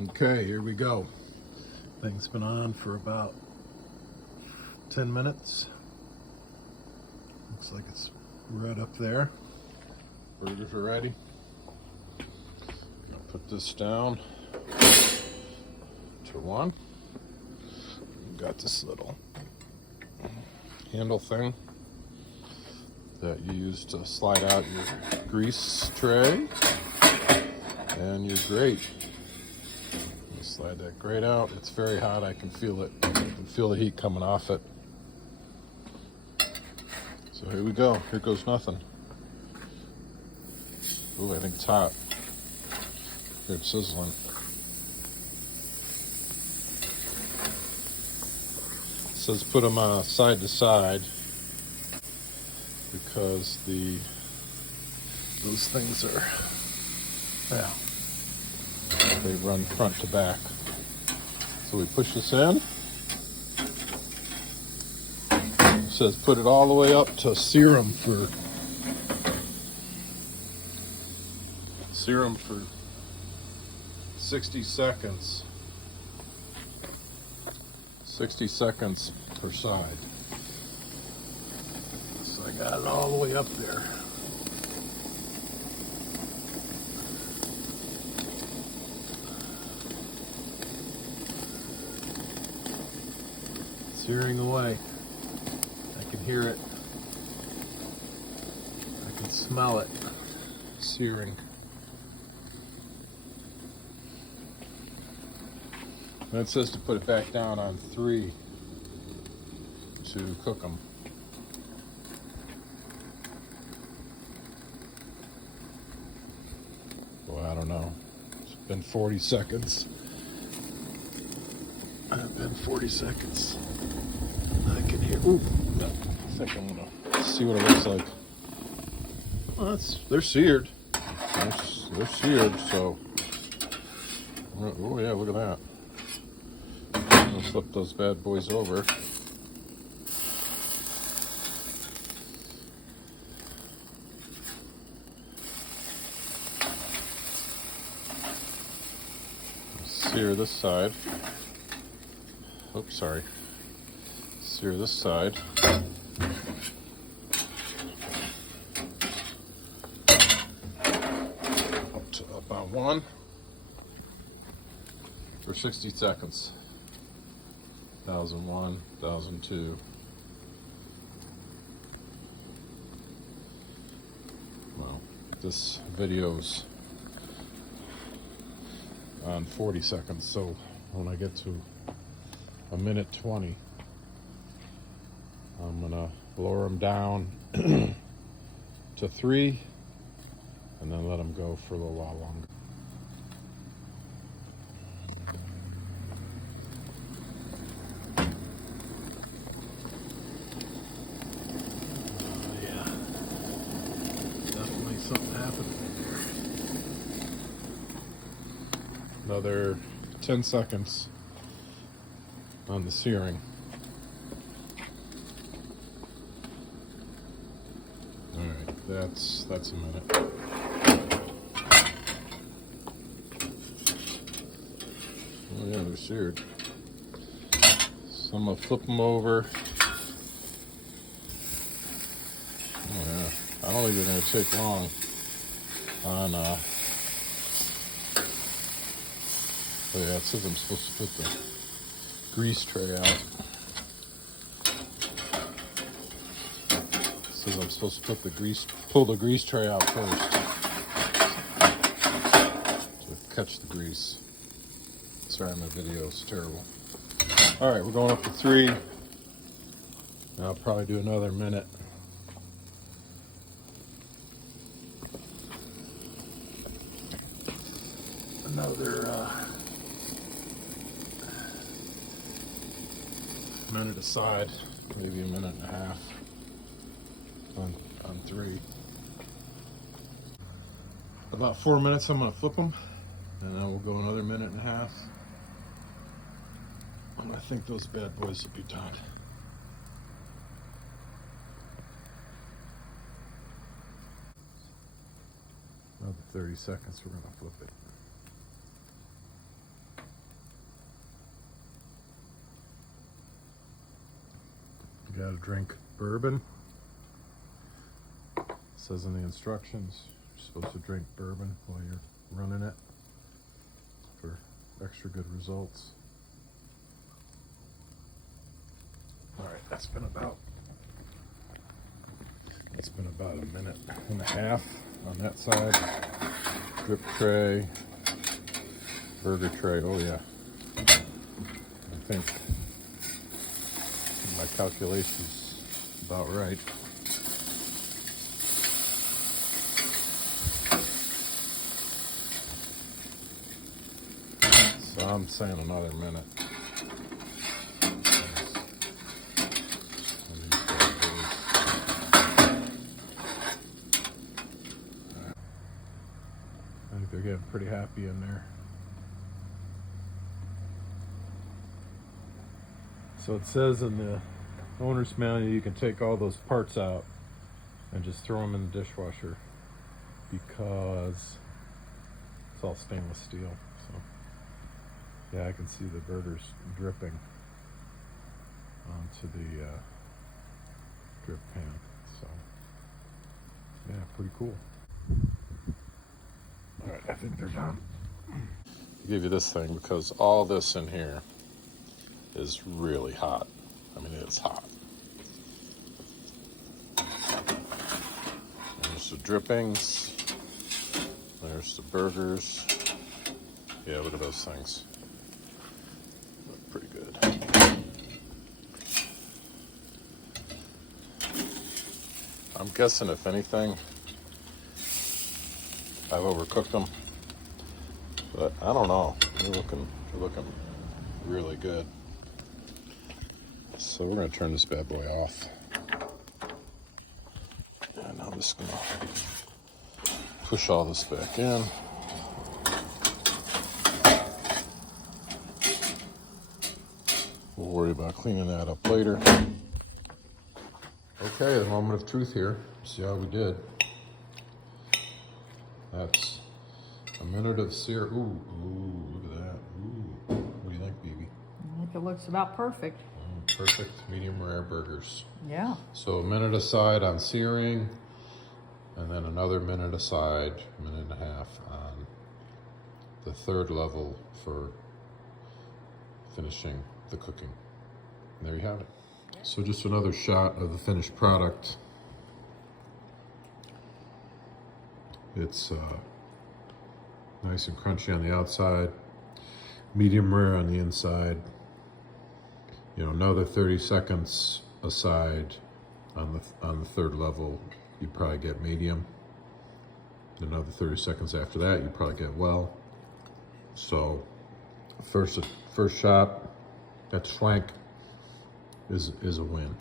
Okay, here we go. Thing's been on for about 10 minutes. Looks like it's right up there. Burgers are ready. I'll put this down to one. Got this little handle thing that you use to slide out your grease tray and your grate. You slide that grate out. It's very hot. I can feel it. I can feel the heat coming off it. So here we go. Here goes nothing. Ooh, I think it's hot. Here it's sizzling. It says put them side to side because those things are, they run front to back. So we push this in. It says put it all the way up to sear them for 60 seconds. 60 seconds per side. So I got it all the way up there. Searing away. I can hear it. I can smell it. Searing. And it says to put it back down on 3 to cook them. Well, I don't know. It's been 40 seconds. It's been 40 seconds. I can hear. Ooh, I think I'm gonna see what it looks like. Well, they're seared. They're seared, so. Oh yeah, look at that. I'm gonna flip those bad boys over. Sear this side. Oops, sorry. Sear this side. Up to about 1 for 60 seconds. 1001, 1002. Well, this video's on 40 seconds, so when I get to a minute 20, I'm gonna lower them down to 3 and then let them go for a little while longer. Yeah, definitely something happened. Another 10 seconds on the searing. All right, that's a minute. Oh yeah, they're seared. So I'm gonna flip them over. Oh yeah, I don't think they're gonna take long on oh yeah, it says I'm supposed to put the grease tray out. It says I'm supposed to pull the grease tray out first to catch the grease. Sorry, my video is terrible. All right, we're going up to 3. And I'll probably do another minute. Another minute aside, maybe a minute and a half on 3. About 4 minutes, I'm gonna flip them, and then we'll go another minute and a half. And I think those bad boys will be done. Another 30 seconds, we're gonna flip it. to drink bourbon. It says in the instructions you're supposed to drink bourbon while you're running it for extra good results. All right, that's been about a minute and a half on that side. Drip tray, burger tray. Oh yeah, I think my calculations about right. So I'm saying another minute. I think they're getting pretty happy in there. So it says in the owner's manual you can take all those parts out and just throw them in the dishwasher because it's all stainless steel. So yeah, I can see the burgers dripping onto the drip pan. So yeah, pretty cool. All right, I think they're done. I give you this thing because all this in here is really hot. I mean, it's hot. There's the drippings. There's the burgers. Yeah, look at those things. Look pretty good. I'm guessing, if anything, I've overcooked them, but I don't know. They're looking really good. So we're gonna turn this bad boy off. And I'm just gonna push all this back in. We'll worry about cleaning that up later. Okay, the moment of truth here. See how we did. That's a minute of sear. Ooh, look at that. Ooh, what do you think, BB? I think it looks about perfect. Perfect medium rare burgers. Yeah. So a minute aside on searing, and then another minute aside, minute and a half on the third level for finishing the cooking. And there you have it. So just another shot of the finished product. It's nice and crunchy on the outside, medium rare on the inside. You know, another 30 seconds aside on the third level, you probably get medium. Another 30 seconds after that, you probably get well. So first shot at Schwank is a win.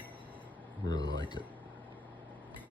Really like it.